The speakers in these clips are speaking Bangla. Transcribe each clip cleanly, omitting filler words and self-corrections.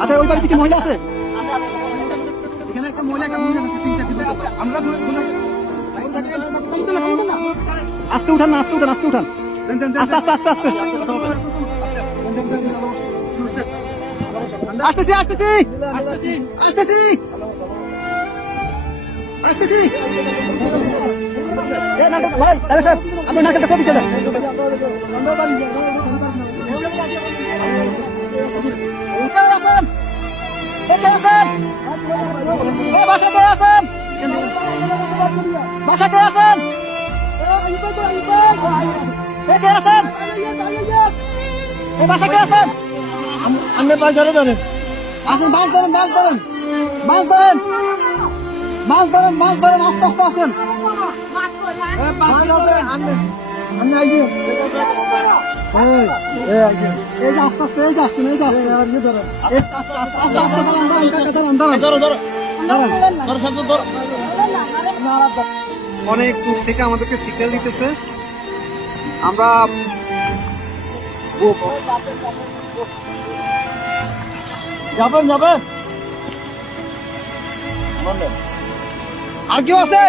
আচ্ছা ওই বাড়িতে কি মহিলা আছে? এখানে একটা মহিলা আমরা আস্তে উঠান না, আস্তে উঠান, আস্তে উঠান, আস্তে আস্তে আস্তে আস্তে আসতেছি আসতেছি আসতেছি আসতেছি। ভাই সাহেব আপনি নাকের কাছে দিতে দেন। বাসাতে আছেন, বাসাতে আছেন, কে আছেন, বাসাতে আছেন? আপনি বাস ধরে ধরেন, আসেন, বাস ধরেন, বাস ধরেন, বাস ধরেন, বাস ধরেন, বাস ধরেন, আস্তে আস্তে আসেন। এই যে আস্তে আস্তে, এই যে আসছেন, এই যে আসছেন, আস্তে আস্তে আস্তে দাঁড়ান, দাঁড়ান, দাঁড়ান, দাঁড়ান। অনেক দূর থেকে আমাদেরকে সিগন্যাল দিতেছে, আমরা যাবেন যাবেন। আর কেউ আছে?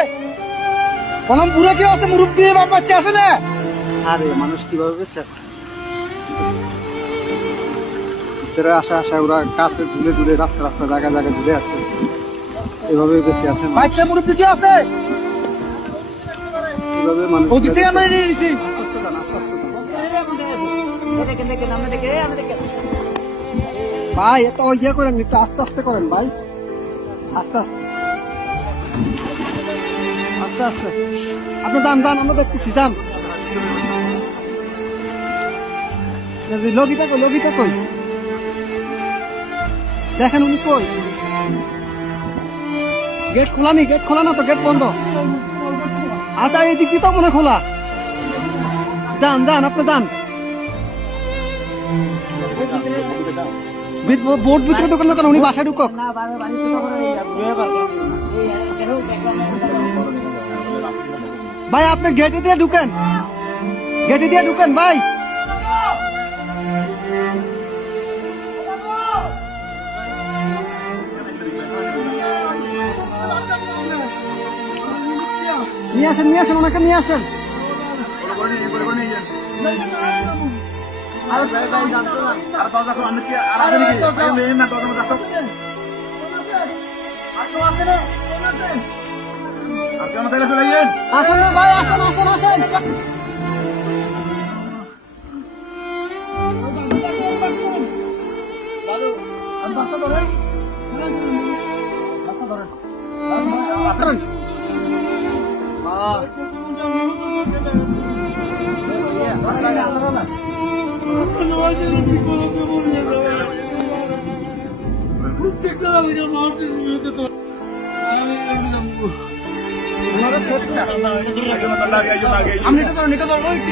কলমপুরে কেউ আছে? মুরব্বী বাচ্চা আছে না? আরে মানুষ কিভাবে বেঁচে আছে? ভিতরে আসা আসা ওরা কাছে ঝুলে ঝুলে রাস্তা রাস্তা জায়গা জায়গা ঝুলে আছে, এভাবে বেঁচে আছে। বাচ্চা মুরব্বী কি আছে? এভাবে মানুষ ভাই এত ইয়ে করেন, একটু আস্তে আস্তে করেন ভাই, আস্তে আস্তে আস্তে আস্তে। আপনি দান দান, আমরা দেখতেছি, যান। লগিটা কই, লগিটা কই? দেখেন উনি কই? গেট খোলা নেই, গেট খোলা না তো, গেট বন্ধ। আচ্ছা এই দিক দিয়ে তো মনে খোলা। যান যান, আপনি যান। বোর্ড ভিতরে ঢুকেন না কেন? উনি বাসায় ঢুকক। ভাই আপনি গেটে দিয়ে ঢুকেন, গেটে দিয়ে ঢুকেন ভাই। নিয়ে আসেন, নিয়ে আসেন, ওনাকে নিয়ে আসেন। আসেন না ভাই, আসেন আসেন আসেন।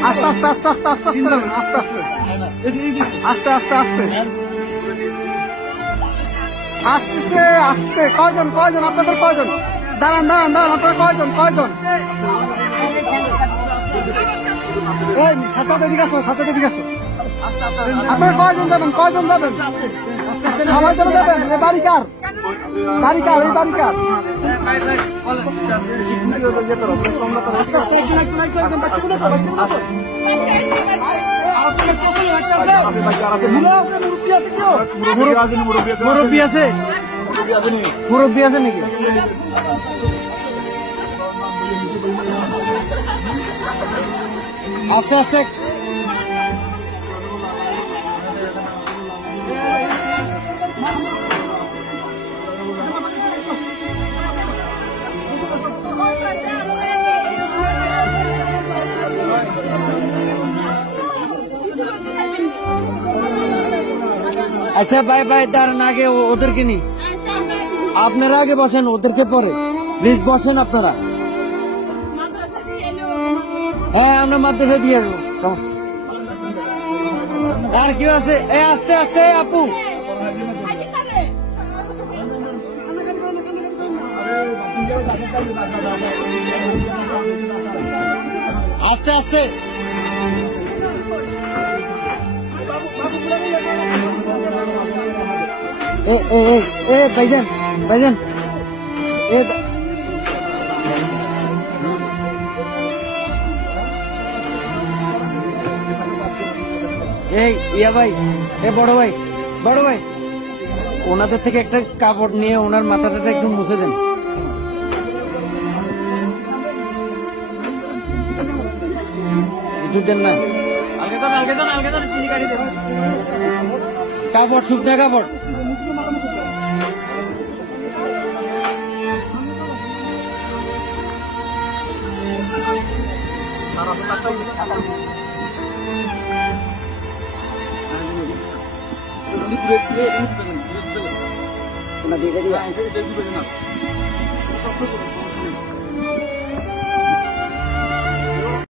আস্তে আস্তে আস্তে আস্তে আস্তে আস্তে আস্তে আস্তে আস্তে আস্তে আস্তে আস্তে। কয়জন কয়জন আপনাদের কয়জন? দাঁড়ান দাঁড়ান দাঁড়ান, আপনার কয়জন কয়জন? এই সাথে দিকে আসো, সাথে দিকে আসো। আপনার কয়জন যাবেন, কয়জন যাবেন? সবাই চলে যাবেন? এই বাড়ি কার? বাড়ি কার? এই বাড়ি কার? মুরব্বী আছে, মুরব্বী আছে নাকি? আস্তে আস্তে আচ্ছা ভাই ভাই দাঁড়ান, আগে ওদেরকে নি, আপনারা আগে বসেন, ওদেরকে পরে প্লিজ বসেন আপনারা। হ্যাঁ আমরা মাদ্রাসা দিয়ে আসবো। আর কি আছে? আস্তে আস্তে আপু, আস্তে আস্তে। ভাইজান ভাইজান ইয়া ভাই বড় ভাই ওনাদের থেকে একটা কাপড় নিয়ে ওনার মাথাটা একটু মুছে দেন। দেন না কাপড়, শুকনা কাপড়। দিয়ে